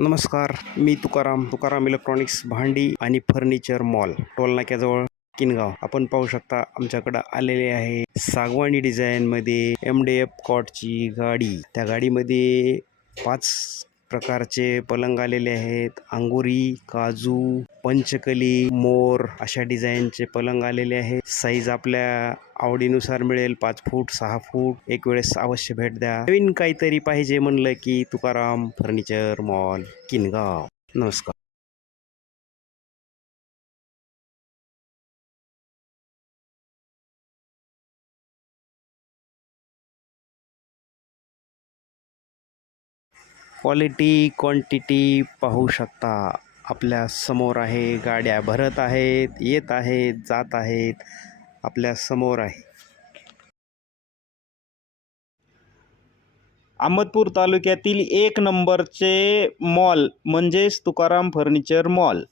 नमस्कार, मी तुकाराम इलेक्ट्रॉनिक्स भांडी आणि फर्निचर मॉल टोल नाक्याजवळ किनगाव. आपण पाहू शकता आमच्याकडं आलेले आहे सागवानी डिझाईनमध्ये MDF कॉटची गाडी. त्या गाडीमध्ये 5 प्रकारचे पलंग आलेले आहेत. अंगुरी, काजू, पंचकली, मोर अशा डिझाईनचे पलंग आलेले आहेत. साईज आपल्या आवडीनुसार मिळेल. 5 फूट 6 फूट. एक वेळेस अवश्य भेट द्या. नवीन काहीतरी पाहिजे म्हणलं की तुकाराम फर्निचर मॉल किनगाव. नमस्कार. क्वालिटी क्वांटिटी पाहू शकता. आपल्या समोर आहे. गाड्या भरत आहेत, येत आहेत, जात आहेत. आपल्या समोर आहे. अहमदपूर तालुक्यातील 1 नंबरचे मॉल म्हणजेच तुकाराम फर्निचर मॉल.